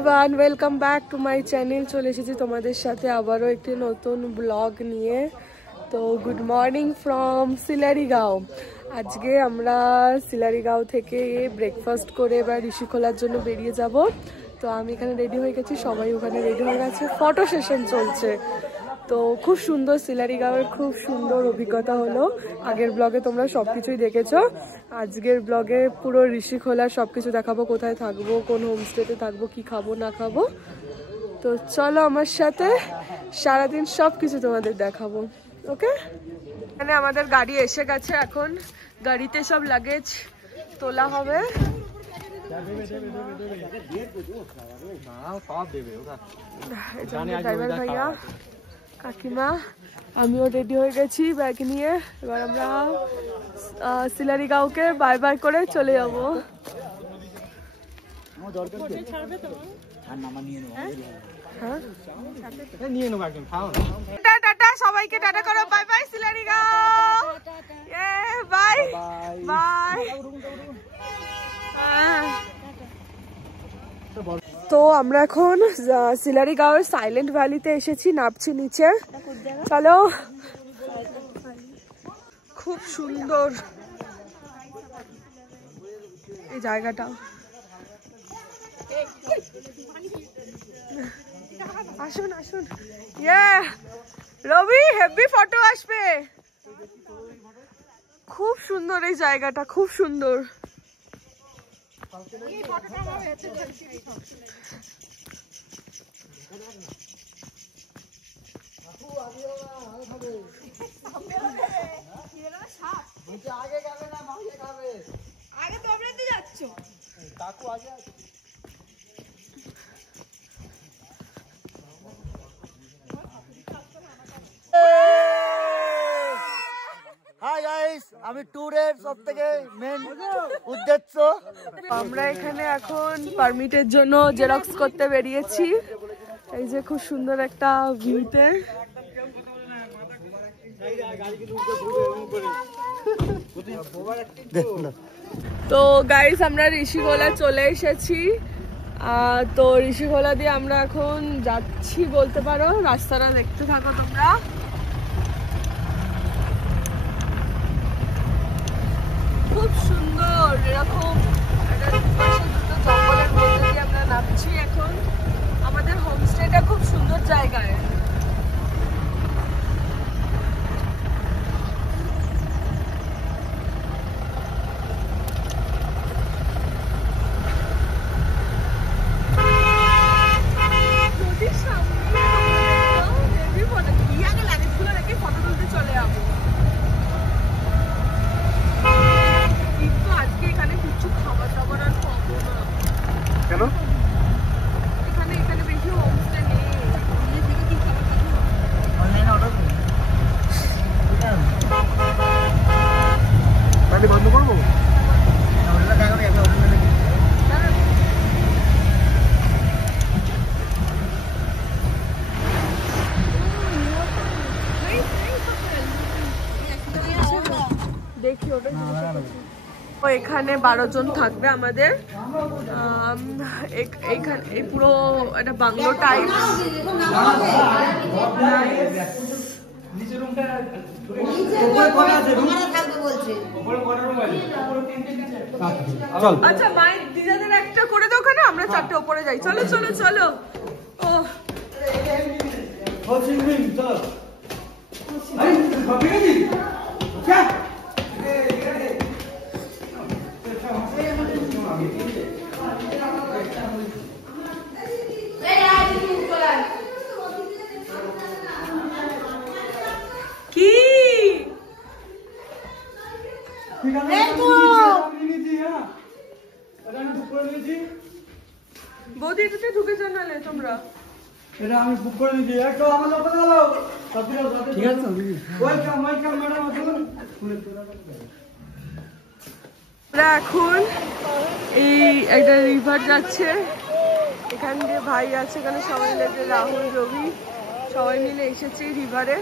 Everyone, welcome back to my channel. চলে এসেছি তোমাদের সাথে আবারও একটি নতুন ব্লগ নিয়ে। তো গুড মর্নিং ফ্রম সিলারিগাঁও। আজকে আমরা সিলারিগাঁও থেকে ব্রেকফাস্ট করে এবার ঋষিখোলার জন্য বেরিয়ে যাব। তো আমি এখানে রেডি হয়ে গেছি, সবাই ওখানে রেডি হয়ে গেছে, ফটো সেশন চলছে। তো খুব সুন্দর, সিলারিগাঁওয়ের খুব সুন্দর অভিজ্ঞতা হলো। আগের ব্লগে তোমরা সব কিছুই দেখেছো, আজকের ব্লগে পুরো ঋষিখোলার সব কিছু দেখাবো, কোথায় থাকবো, কোন হোমস্টেতে থাকবো, কি খাবো না খাবো। তো চলো আমার সাথে, সারাদিন সব কিছু তোমাদের দেখাবো। ওকে, এখানে আমাদের গাড়ি এসে গেছে, এখন গাড়িতে সব লাগেজ তোলা হবে। ড্রাইভার ভাইয়া, কাকিমা, আমিও রেডি হয়ে গেছি ব্যাগ নিয়ে। এবার আমরা সিলারিগাঁওকে বাই বাই করে চলে যাব। টাটা, সবাইকে টাটা করো, bye bye Sillerygaon, bye bye. তো আমরা এখন সিলারিগাঁওয়ের সাইলেন্ট ভ্যালিতে এসেছি, নামছি নিচে। চলো, খুব সুন্দর এই জায়গাটা। আসুন আসুন, রবি হেভি ফটো আসবে। খুব সুন্দর এই জায়গাটা, খুব সুন্দর। হাই গাইস, আমি ট্যুরের সবথেকে মেন উদ্দেশ্য। আমরা এখানে এখন পারমিটের জন্য জেরক্স করতে বেরিয়েছি। এই যে খুব সুন্দর একটা ভিউতে। তো গাইস, আমরা ঋষিখোলা চলে এসেছি। তো ঋষিখোলা দিয়ে আমরা এখন যাচ্ছি বলতে পারো, রাস্তাটা দেখতে থাকো তোমরা। খুব সুন্দর, এরকম জঙ্গলের মধ্যে দিয়ে আমরা নামছি এখন। আমাদের হোমস্টেটা খুব সুন্দর জায়গায়। ফটো তুলতে চলে যাবো, কিন্তু আজকে এখানে কিছু খাবার দাবার আর পাবো না। কেন? এখানে বেশি হোমস্টে নেই। অনলাইনে অর্ডার করুন, তাহলে বন্ধ করবো। দেখি ওটা। এখানে 12 জন থাকবে আমাদের। এইখানে এই পুরো একটা বাংলো টাইপ। আচ্ছা, মায়ের দিদাদের একটা করে দাও, ওখানে আমরা 4টে উপরে যাই। চলো চলো চলো। ও কি বৌদি, এটাতে ঢুকে জানালে তোমরা? এটা আমি বুক করে দিয়েছি, একটু আমার লোকে দাও। ঠিক আছে, ওয়েলকাম ওয়েলকাম ম্যাডাম, আসুন। আমরা এখন এই একটা রিভার যাচ্ছে, এখান দিয়ে ভাই আছে, এখানে সবাই লেগে, রাহুল, রবি সবাই মিলে এসেছি রিভারে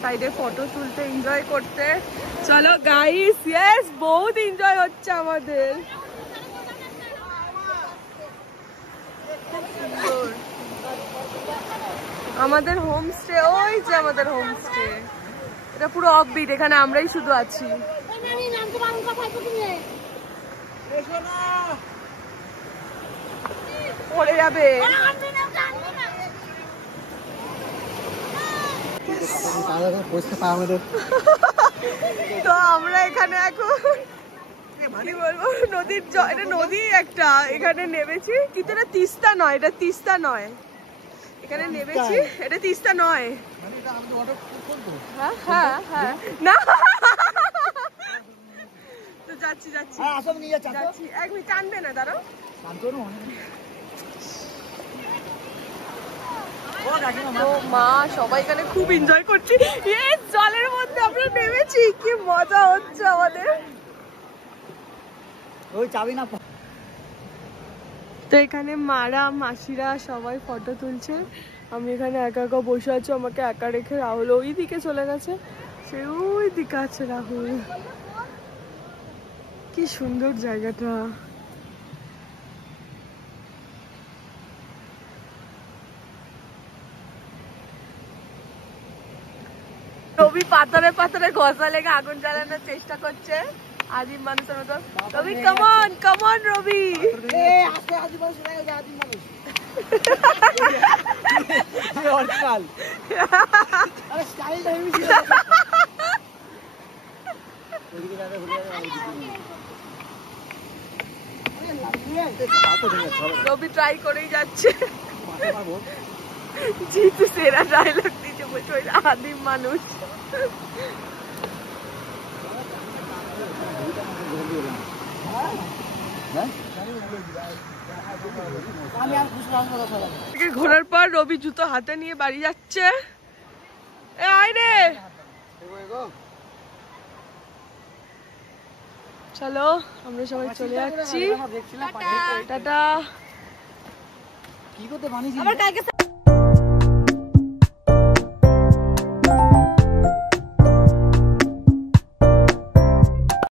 সাইডে ফটো তুলতে, এনজয় করতে। চলো গাইস, ইয়েস, বহুত এনজয় হচ্ছে আমাদের। আমাদের হোমস্টে, ওই যে আমাদের হোমস্টে। এটা পুরো অফবিট, এখানে আমরাই শুধু আছি। পড়ে যাবে। তো আমরা এখানে এখন কি বলবো, নদীর এটা নদী একটা, এখানে নেমেছি। কিন্তু এটা তিস্তা নয়, এটা তিস্তা নয়, এখানে নেমেছি। এটা তিস্তা নয়। হ্যাঁ হ্যাঁ হ্যাঁ, না তো যাচ্ছি যাচ্ছি যাচ্ছি। এক মিনিট, টানবে না, দাঁড়াও। তো মা সবাই এখানে খুব এনজয় করছি। জলের মধ্যে আমরা নেমেছি, কি মজা হচ্ছে আমাদের। তো এখানে মারা মাসিরা সবাই ফটো তুলছে। আমি এখানে একা একা বসে আছি, আমাকে একা রেখে রাহুল ওই দিকে চলে গেছে। সে ওই দিকে আছে রাহুল। কি সুন্দর জায়গাটা। রবি পাথরে পাথরে ঘষা লেগে আগুন জ্বালানোর চেষ্টা করছে আদিম মানুষের মতো। রবি কামন কামন রবি। রবি ট্রাই করেই যাচ্ছে। জিতু সেরা ডায়লগ দিতে বলছে, ওই আদিম মানুষ। ঘোরার পর রবি জুতো হাতে নিয়ে বাড়ি যাচ্ছে। আয় রে, চলো আমরা সবাই চলে যাচ্ছি। টাটা।